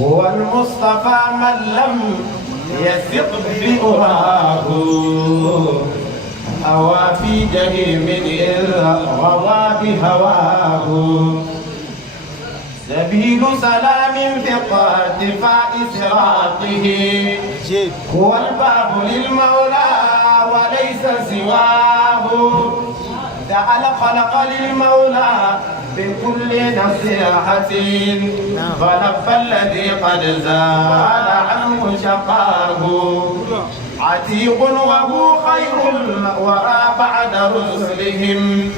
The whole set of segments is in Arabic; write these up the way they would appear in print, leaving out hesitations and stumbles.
هو المصطفى من لم يثق بأراه أوى في جحيم إذ غوى بهواه سبيل سلام ثقة دفاع صراطه هو الباب للمولى وليس سواه جعل خلق للمولى بكل نصيحة فلف الذي قد زال عنه شقاه عتيق وهو خير الورى بعد رسلهم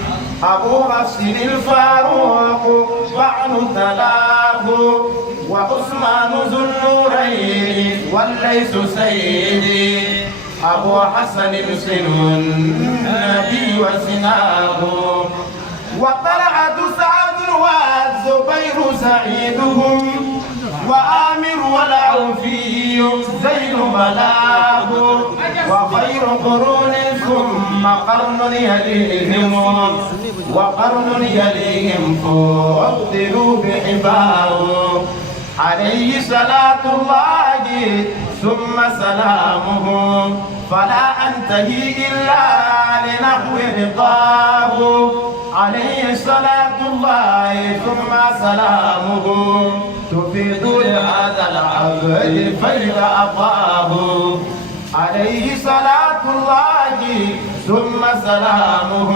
أبو حفص الفاروق بعد تلاه وعثمان ذو النورين والليث سيدي أبو حسن سن النبي وسناه وطلعت سعد والزبير سعيدهم وآمر والعوفي زين بلاه وخير قرون ثم قرن يليهم وقرن يليهم فضلوا بحباه عليه صلاة الله ثم سلامه فلا أنتهي إلا لنحو رضاه عليه صلاة الله ثم سلامه تفيض لهذا العبد فيض أطاه عليه صلاة الله ثم سلامه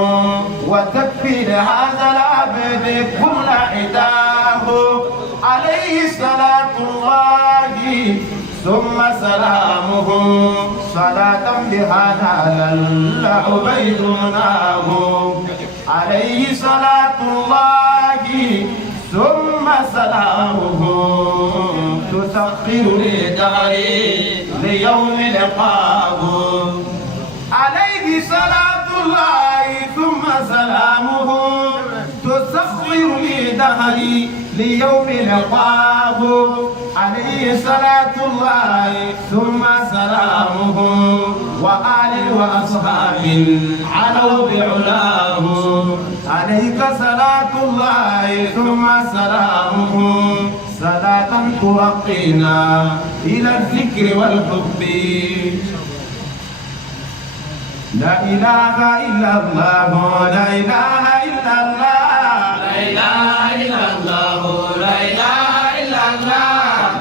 وتكفي لهذا العبد كل عداه عليه صلاة الله ثم سلامه صلاة بها نال العبيد مناه عليه صلاة الله ثم سلامه تسخر لي داري ليوم لقاه عليه صلاة الله ثم سلامه تسخر لي دهري ليوم لقاه عليه صلاة الله ثم سلامه وآل وأصحاب علوا بعلاه عليك صلاة الله ثم سلامه صلاة ترقينا إلى الذكر والحب لا إله إلا الله لا إله إلا الله لا إله إلا الله لا إله إلا الله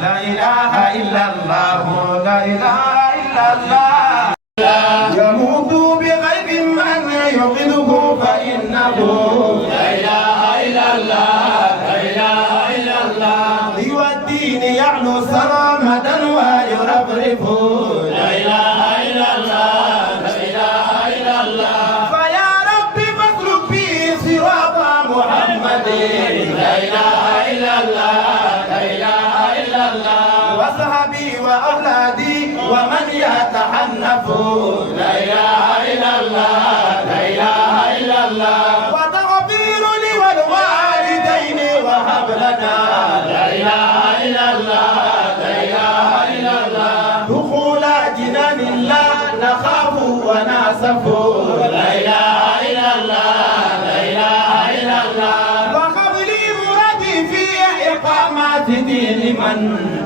لا إله إلا الله لا إله إلا الله يموت بغير من يوقظه فإنه لا إله إلا الله لا إله إلا الله والدين يعلو سرمدا ويرفرف لا إله إلا الله لا إله إلا الله فيا ربي فاسلك بي صراط محمد لا إله إلا الله لا إله إلا الله وصحبي وأولادي ومن يتحنف لا إله إلا الله لا إله إلا الله وتغفير لي والوالدين وهب لنا لا إله إلا الله لا إله إلا الله دخول جنان الله نخاف وناسف لا إله إلا الله لا إله إلا الله وهب لي مرادي في إقامة دين من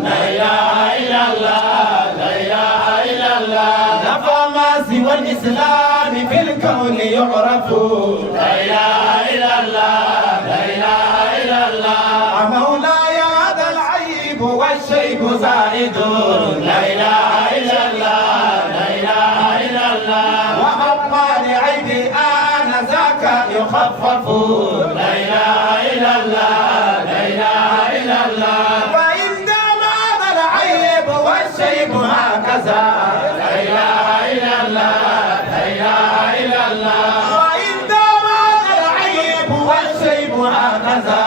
لا إله إلا الله لا إله إلا الله نفى ما سوى الإسلام في الكون يعرف لا إله إلا الله لا إله إلا الله مولاي هذا العيب والشيب زائد لا إله إلا الله لا إله إلا الله وأما لعيبي أنا ذاك يخفف لا إله إلا الله لا إله إلا الله وإن دام هذا العيب والشيب هكذا لا إله إلا الله لا إله إلا الله وإن دام هذا العيب والشيب هكذا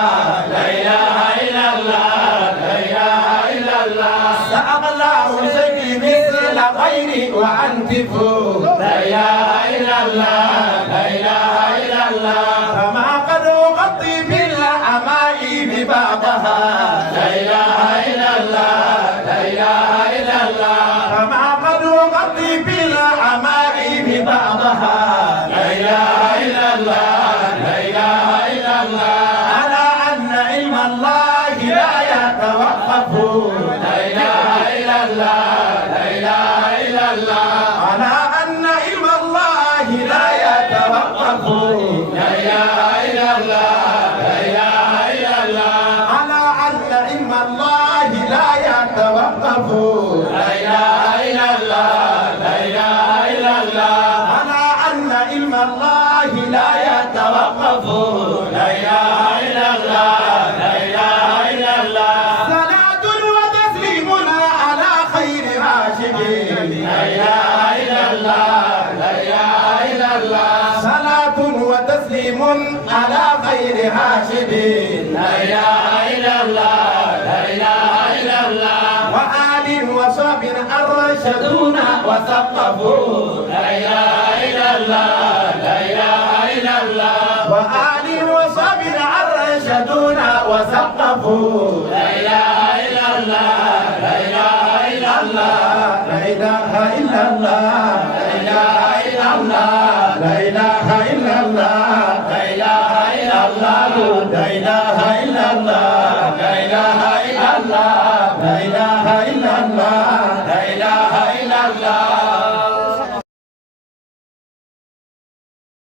لا إله إلا الله لا إله إلا الله سأغلاه شيبي مثل غيري وأنتف لا إله إلا الله لا إله إلا الله فما قد أغطي بالأمائم بعضها لا إله إلا الله لا إله إلا الله فما قد أغطي بالأمائم بعضها لا إله إلا الله لا إله إلا الله على أن علم الله لا يتوقف لا إله إلا الله لا إله إلا الله صلاة وتسليم على خير هاشم لا إله إلا الله لا إله إلا الله وآل وصحب أرشدونا وثقفوا لا إله إلا الله لا إله إلا الله وآل وصحب أرشدونا وثقفوا لا إله إلا الله لا إله إلا الله لا إله إلا الله لا إله إلا الله لا إله إلا الله لا إله إلا الله لا إله إلا الله لا إله إلا الله لا إله إلا الله